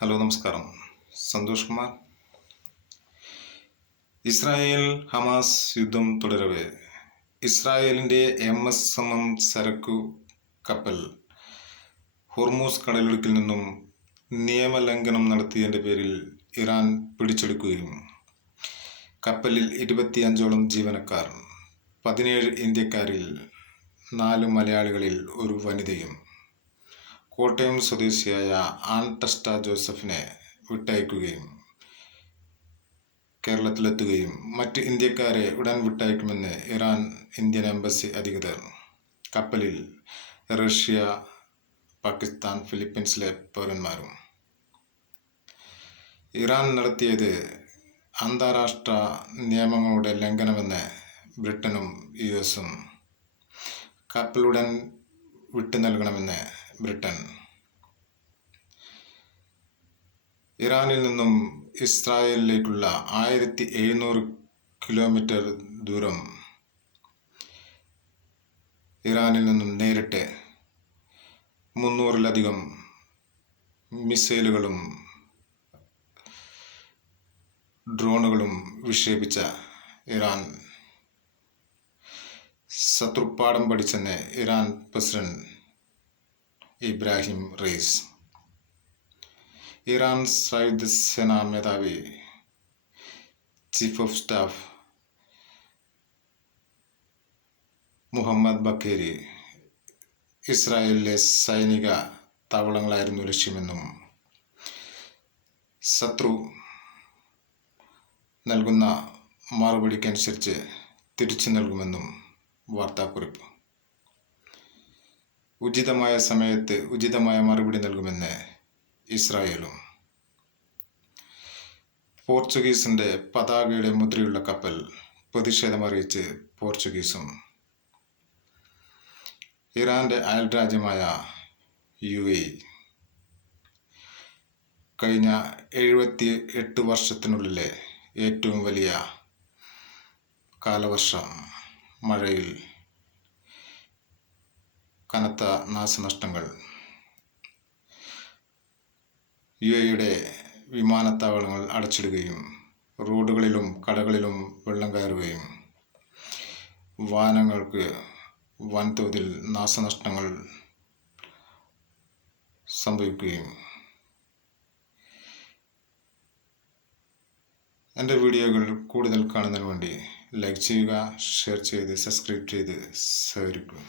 Hello നമസ്കാരം. Santhosh Kumar. Israel Hamas യുദ്ധം തുടരവെ ഇസ്രായേലിൻ്റെ MS ചരക്കു കപ്പൽ ഹോർമൂസ് കടലിടുക്കിൽ നിന്നും നിയമലംഘനം നടത്തിയതിൻ്റെ പേരിൽ ഇറാൻ പിടിച്ചെടുക്കുകയും കപ്പലിൽ 25ഓളം ജീവനക്കാർ, 17 ഇന്ത്യക്കാരിൽ 4 മലയാളികളിൽ ഒരു വനിതയും കോട്ടയം സ്വദേശിയായ ആൻടസ്റ്റ ജോസഫിനെ വിട്ടയക്കുകയും കേരളത്തിലെത്തുകയും മറ്റ് ഇന്ത്യക്കാരെ ഉടൻ വിട്ടയക്കുമെന്ന് ഇറാൻ ഇന്ത്യൻ എംബസി അധികൃതർ കപ്പലിൽ റഷ്യ, പാകിസ്ഥാൻ, ഫിലിപ്പീൻസിലെ പൗരന്മാരും. ഇറാൻ നടത്തിയത് അന്താരാഷ്ട്ര നിയമങ്ങളുടെ ലംഘനമെന്ന് ബ്രിട്ടനും US-ഉം. കപ്പലുടൻ വിട്ടു നൽകണമെന്ന് ബ്രിട്ടൻ. ഇറാനിൽ നിന്നും ഇസ്രായേലിലേക്കുള്ള 1700 കിലോമീറ്റർ ദൂരം ഇറാനിൽ നിന്നും നേരിട്ട് 300-ലധികം മിസൈലുകളും ഡ്രോണുകളും വിക്ഷേപിച്ച ഇറാൻ ശത്രുപാഠം പഠിച്ചെന്ന് Iran president Ebrahim Raisi. Iran സായുധ സേനാ മേധാവി chief of staff Mohammad Bagheri ഇസ്രായേലിലെ സൈനിക താവളങ്ങളായിരുന്നു ലക്ഷ്യമെന്നും ശത്രു നൽകുന്ന മറുപടിക്കനുസരിച്ച് തിരിച്ചു നൽകുമെന്നും വാർത്താക്കുറിപ്പ്. ഉചിതമായ സമയത്ത് ഉചിതമായ മറുപടി നൽകുമെന്ന് ഇസ്രായേലും. പോർച്ചുഗീസിൻ്റെ പതാകയുടെ മുദ്രയുള്ള കപ്പൽ പ്രതിഷേധമറിയിച്ച് പോർച്ചുഗീസും. ഇറാൻ്റെ അയൽരാജ്യമായ UAE കഴിഞ്ഞ 78 വർഷത്തിനുള്ളിലെ ഏറ്റവും വലിയ കാലവർഷം, മഴയിൽ കനത്ത നാശനഷ്ടങ്ങൾ. UAEയുടെ വിമാനത്താവളങ്ങൾ അടച്ചിടുകയും റോഡുകളിലും കടകളിലും വെള്ളം കയറുകയും വാഹനങ്ങൾക്ക് വൻതോതിൽ നാശനഷ്ടങ്ങൾ സംഭവിക്കുകയും. എൻ്റെ വീഡിയോകൾ കൂടുതൽ കാണുന്നതിന് വേണ്ടി ലൈക്ക് ചെയ്യുക, ഷെയർ ചെയ്ത് സബ്സ്ക്രൈബ് ചെയ്ത് സഹകരിക്കുക.